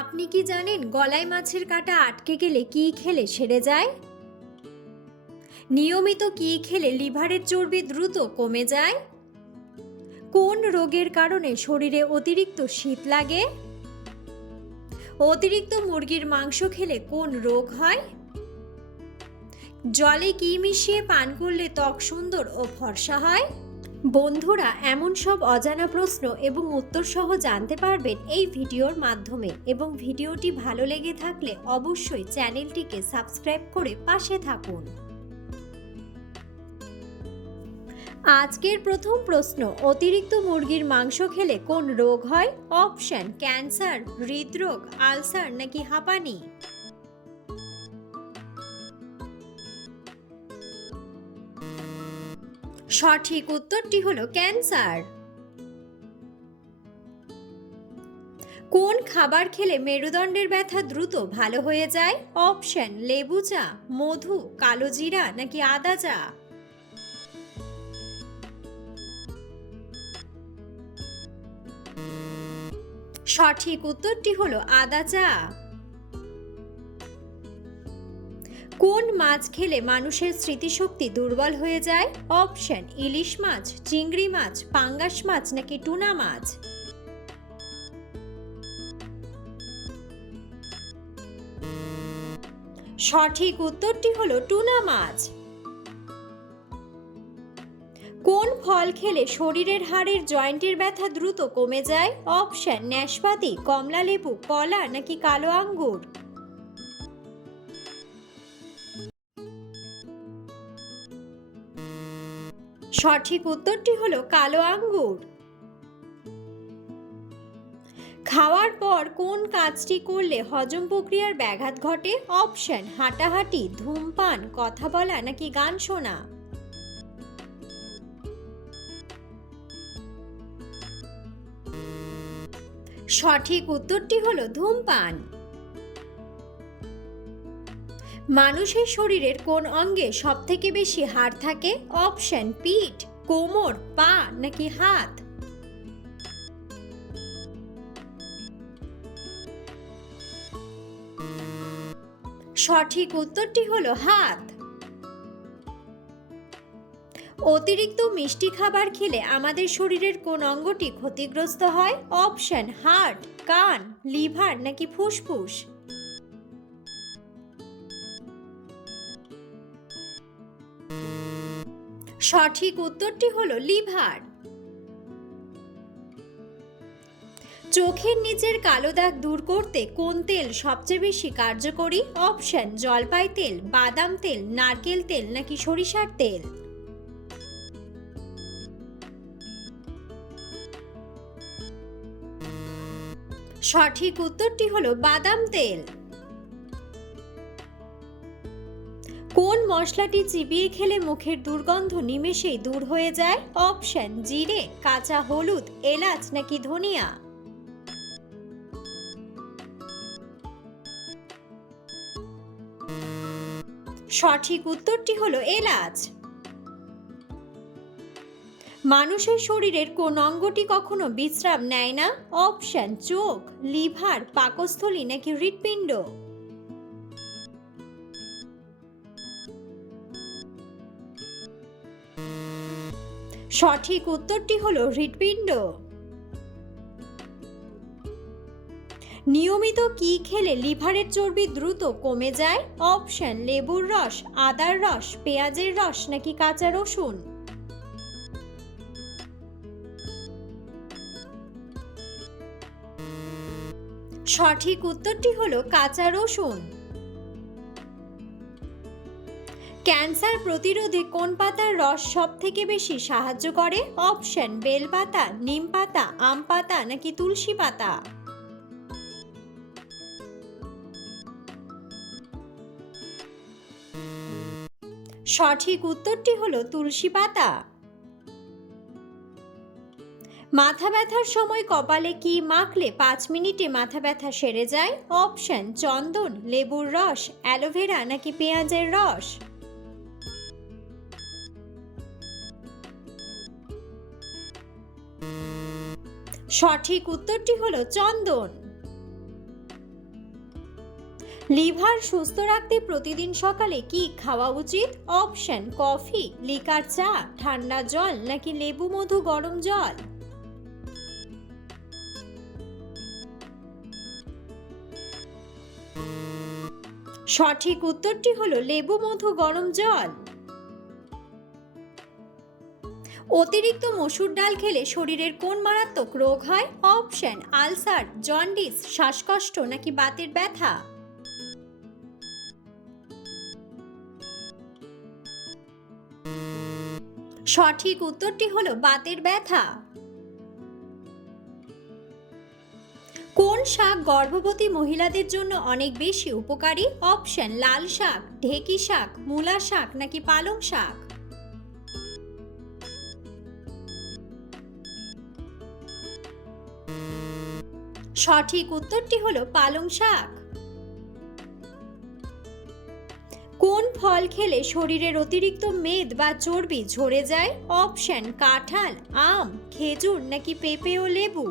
আপনি কি জানেন গলায় মাছের কাঁটা আটকে গেলে কি খেলে সেরে যায়? নিয়মিত কি খেলে লিভারের চর্বি দ্রুত কমে যায়? কোন রোগের কারণে শরীরে অতিরিক্ত শীত লাগে? অতিরিক্ত মুরগির মাংস খেলে কোন রোগ হয়? জলে কি মিশিয়ে পান করলে ত্বক সুন্দর ও ফর্সা হয়? বন্ধুরা, এমন সব অজানা প্রশ্ন এবং উত্তর সহ জানতে পারবেন এই ভিডিওর মাধ্যমে, এবং ভিডিওটি ভালো লেগে থাকলে অবশ্যই চ্যানেলটিকে সাবস্ক্রাইব করে পাশে থাকুন। আজকের প্রথম প্রশ্ন, অতিরিক্ত মুরগির মাংস খেলে কোন রোগ হয়? অপশন: ক্যান্সার, হৃদরোগ, আলসার নাকি হাঁপানি। সঠিক উত্তরটি হলো ক্যান্সার। কোন খাবার খেলে মেরুদণ্ডের ব্যথা দ্রুত ভালো হয়ে যায়? অপশন: লেবু চা, মধু, কালো জিরা নাকি আদা চা। সঠিক উত্তরটি হলো আদা চা। কোন মাছ খেলে মানুষের স্মৃতিশক্তি দুর্বল হয়ে যায়? অপশন: ইলিশ মাছ, চিংড়ি মাছ, পাঙ্গাস মাছ নাকি টুনা মাছ। সঠিক উত্তরটি হলো টুনা মাছ। কোন ফল খেলে শরীরের হাড়ের জয়েন্টের ব্যথা দ্রুত কমে যায়? অপশন: নাশপাতি, কমলা লেবু, কলা নাকি কালো আঙ্গুর। সঠিক উত্তরটি হলো কালো আঙ্গুর। খাওয়ার পর কোন কাজটি করলে হজম প্রক্রিয়ার ব্যাঘাত ঘটে? অপশন: হাঁটাহাঁটি, ধূমপান, কথা বলা নাকি গান শোনা। সঠিক উত্তরটি হলো ধূমপান। মানুষের শরীরের কোন অঙ্গে সবথেকে বেশি হাড় থাকে? অপশন: পিঠ, কোমর, পা নাকি হাত। সঠিক উত্তরটি হলো হাত। অতিরিক্ত মিষ্টি খাবার খেলে আমাদের শরীরের কোন অঙ্গটি ক্ষতিগ্রস্ত হয়? অপশন: হার্ট, কান, লিভার নাকি ফুসফুস। সঠিক উত্তরটি হলো লিভার। চোখের নিচের কালো দাগ দূর করতে কোন তেল সবচেয়ে বেশি কার্যকরী? অপশন: জলপাই তেল, বাদাম তেল, নারকেল তেল নাকি সরিষার তেল। সঠিক উত্তরটি হলো বাদাম তেল। কোন মশলাটি চিবিয়ে খেলে মুখের দুর্গন্ধ নিমেষেই দূর হয়ে যায়? অপশন: জিরে, কাঁচা হলুদ, এলাচ নাকি ধনিয়া। সঠিক উত্তরটি হলো এলাচ। মানুষের শরীরের কোন অঙ্গটি কখনো বিশ্রাম নেয় না? অপশন: চোখ, লিভার, পাকস্থলী নাকি হৃৎপিণ্ড। সঠিক উত্তরটি হলো হৃৎপিণ্ড। নিয়মিত কি খেলে লিভারের চর্বি দ্রুত কমে যায়? অপশন: লেবুর রস, আদার রস, পেঁয়াজের রস নাকি কাঁচা রসুন। সঠিক উত্তরটি হলো কাঁচা রসুন। ক্যান্সার প্রতিরোধে কোন পাতার রস সবথেকে বেশি সাহায্য করে? অপশন: বেল পাতা, নিম পাতা, আম পাতা নাকি তুলসী পাতা। সঠিক উত্তরটি হলো তুলসী পাতা। মাথা ব্যথার সময় কপালে কি মাখলে 5 মিনিটে মাথা ব্যথা সেরে যায়? অপশন: চন্দন, লেবুর রস, অ্যালোভেরা নাকি পেঁয়াজের রস। সঠিক উত্তরটি হলো চন্দন। লিভার সুস্থ রাখতে প্রতিদিন সকালে কি খাওয়া উচিত? অপশন কফি, লিকার চা, ঠান্ডা জল নাকি লেবু মধু গরম জল? সঠিক উত্তরটি হলো লেবু মধু গরম জল। অতিরিক্ত মসুর ডাল খেলে শরীরের কোন মারাত্মক রোগ হয়? অপশন আলসার, জন্ডিস, শ্বাসকষ্ট নাকি বাতের ব্যথা? সঠিক উত্তরটি হলো বাতের ব্যথা। কোন শাক গর্ভবতী মহিলাদের জন্য অনেক বেশি উপকারী? অপশন লাল শাক, ঢেঁকি শাক, মূলা শাক নাকি পালং শাক? সঠিক উত্তরটি হলো পালং শাক। কোন ফল খেলে শরীরের অতিরিক্ত মেদ বা চর্বি ঝরে যায়? অপশন কাঁঠাল, আম, খেজুর নাকি পেঁপে ও লেবু?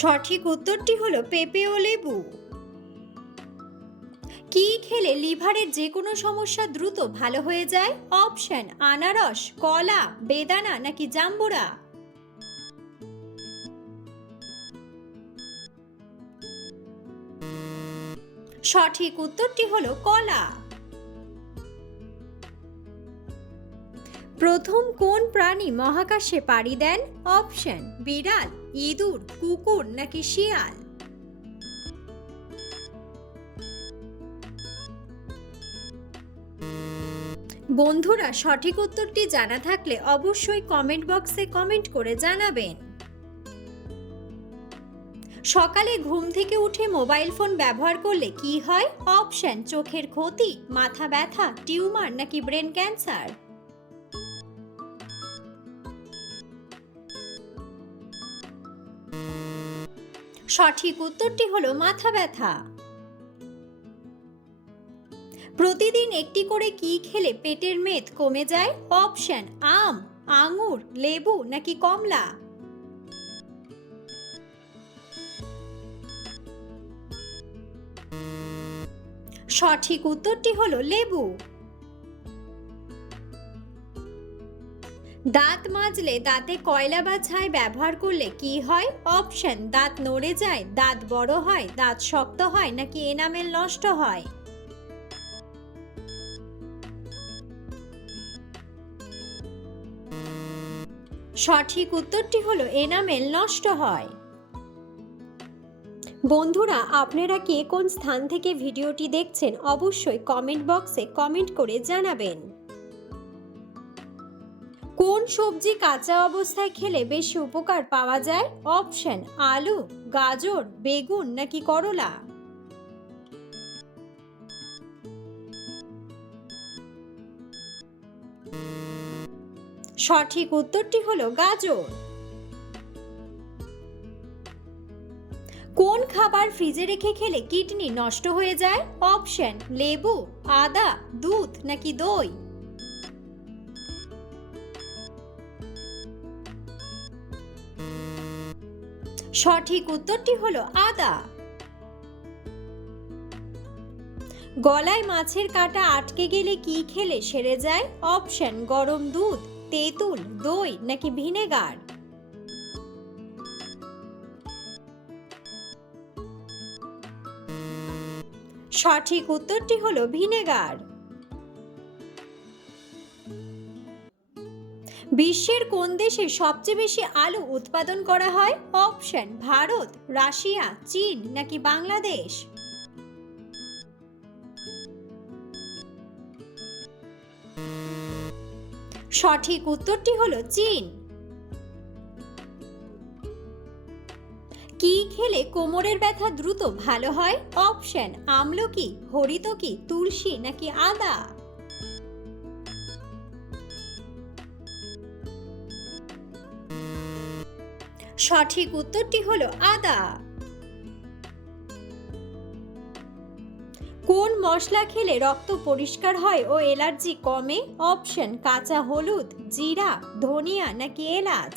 সঠিক উত্তরটি হলো পেঁপে ও লেবু। কি খেলে লিভারের যে কোনো সমস্যা দ্রুত ভালো হয়ে যায়? অপশন আনারস, কলা, বেদানা নাকি জাম্বুরা? সঠিক উত্তরটি হলো কলা। প্রথম কোন প্রাণী মহাকাশে পাড়ি দেন? অপশন বিড়াল, ইঁদুর, কুকুর নাকি শিয়াল? বন্ধুরা, সঠিক উত্তরটি জানা থাকলে অবশ্যই কমেন্ট বক্সে কমেন্ট করে জানাবেন। সকালে ঘুম থেকে উঠে মোবাইল ফোন ব্যবহার করলে কি হয়? অপশন চোখের ক্ষতি, মাথা ব্যথা, টিউমার নাকি ব্রেন ক্যান্সার? সঠিক উত্তরটি হলো মাথা ব্যথা। প্রতিদিন একটি করে কি খেলে পেটের মেদ কমে যায়? অপশন আম, আঙুর, লেবু নাকি কমলা? সঠিক উত্তরটি হলো লেবু। দাঁত মাজলে দাঁতে কয়লা বা ছাই ব্যবহার করলে কি হয়? অপশন দাঁত নড়ে যায়, দাঁত বড় হয়, দাঁত শক্ত হয় নাকি এনামেল নষ্ট হয়? সঠিক উত্তরটি হলো এনামেল নষ্ট হয়। বন্ধুরা, আপনারা কে কোন স্থান থেকে ভিডিওটি দেখছেন অবশ্যই কমেন্ট বক্সে কমেন্ট করে জানাবেন। কোন সবজি কাঁচা অবস্থায় খেলে বেশি উপকার পাওয়া যায়? অপশন আলু, গাজর, বেগুন নাকি করলা? সঠিক উত্তরটি হলো গাজর। কোন খাবার ফ্রিজে রেখে খেলে কিডনি নষ্ট হয়ে যায়? অপশন লেবু, আদা, দুধ নাকি দই? সঠিক উত্তরটি হলো আদা। গলায় মাছের কাঁটা আটকে গেলে কি খেলে সেরে যায়? অপশন গরম দুধ, তেঁতুল, দই নাকি ভিনেগার? সঠিক উত্তরটি হলো ভিনেগার। বিশ্বের কোন দেশে সবচেয়ে বেশি আলু উৎপাদন করা হয়? অপশন ভারত, রাশিয়া, চীন নাকি বাংলাদেশ? সঠিক উত্তরটি হলো চীন। কি খেলে কোমরের ব্যথা দ্রুত ভালো হয়? অপশন আমলকি, হরিতকি, তুলসী নাকি আদা? সঠিক উত্তরটি হলো আদা। কোন মশলা খেলে রক্ত পরিষ্কার হয় ও অ্যালার্জি কমে? অপশন কাঁচা হলুদ, জিরা, ধনিয়া নাকি এলাচ?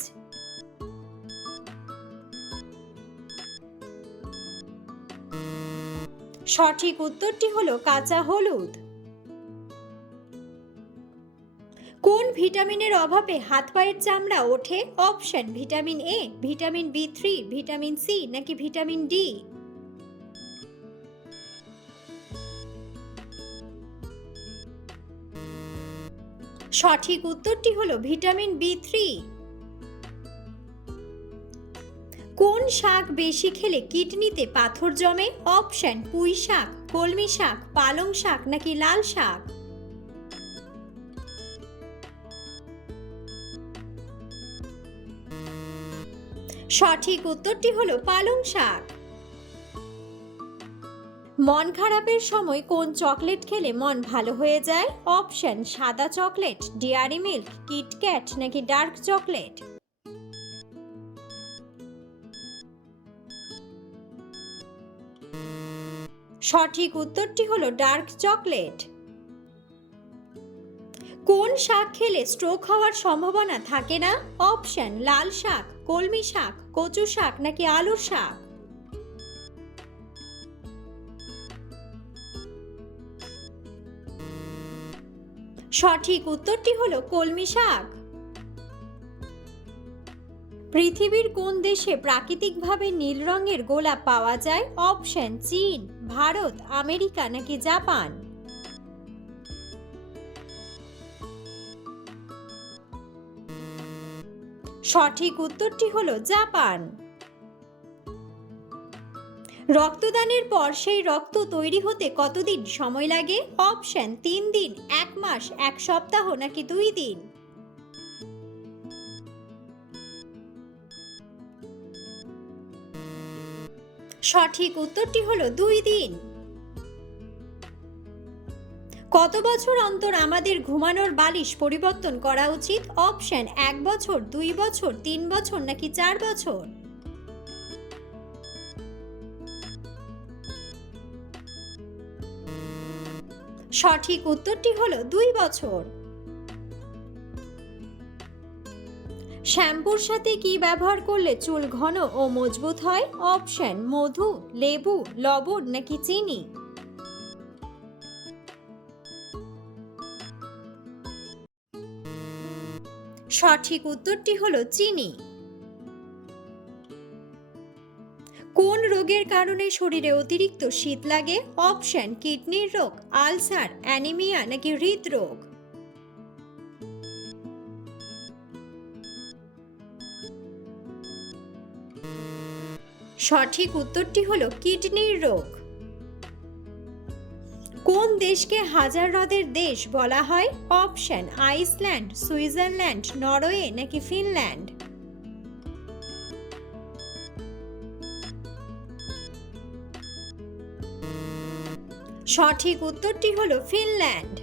সঠিক উত্তরটি হলো কাঁচা হলুদ। কোন ভিটামিনের অভাবে হাত পায়ের চামড়া ওঠে? অপশন ভিটামিন এ, ভিটামিন বি3, ভিটামিন সি নাকি ভিটামিন ডি। সঠিক উত্তরটি হলো ভিটামিন বি3। কোন শাক বেশি খেলে কিডনিতে পাথর জমে? অপশন পুঁই শাক, কলমি শাক, পালং শাক নাকি লাল শাক। সঠিক উত্তরটি হলো পালং শাক। মন খারাপের সময় কোন চকলেট খেলে মন ভালো হয়ে যায়? অপশন সাদা চকলেট, ডেয়ারি মিল্ক, কিটক্যাট নাকি ডার্ক চকলেট। সঠিক উত্তরটি হলো ডার্ক চকলেট। কোন শাক খেলে স্ট্রোক হওয়ার সম্ভাবনা থাকে না? অপশন লাল শাক, কলমি শাক, কচু শাক নাকি আলুর শাক। সঠিক উত্তরটি হলো কলমি শাক। পৃথিবীর কোন দেশে প্রাকৃতিকভাবে নীল রঙের গোলাপ পাওয়া যায়? অপশন চীন, ভারত, আমেরিকা নাকি জাপান। সঠিক উত্তরটি হলো জাপান। রক্তদানের পর সেই রক্ত তৈরি হতে কতদিন সময় লাগে? অপশন 3 দিন, 1 মাস, 1 সপ্তাহ নাকি 2 দিন। সঠিক উত্তরটি হলো 2 দিন। কত বছর অন্তর আমাদের ঘুমানোর বালিশ পরিবর্তন করা উচিত? অপশন 1 বছর, 2 বছর, 3 বছর নাকি 4 বছর। সঠিক উত্তরটি হলো 2 বছর। শ্যাম্পুর সাথে কি ব্যবহার করলে চুল ঘন ও মজবুত হয়? অপশন মধু, লেবু, লবণ নাকি চিনি। সঠিক উত্তরটি হলো চিনি। কোন রোগের কারণে শরীরে অতিরিক্ত শীত লাগে? অপশন কিডনির রোগ, আলসার, অ্যানিমিয়া নাকি হৃদরোগ। সঠিক উত্তরটি হলো কিডনির রোগ। কোন দেশকে হাজার হ্রদের দেশ বলা হয়? অপশন আইসল্যান্ড, সুইজারল্যান্ড, নরওয়ে নাকি ফিনল্যান্ড। সঠিক উত্তরটি হলো ফিনল্যান্ড।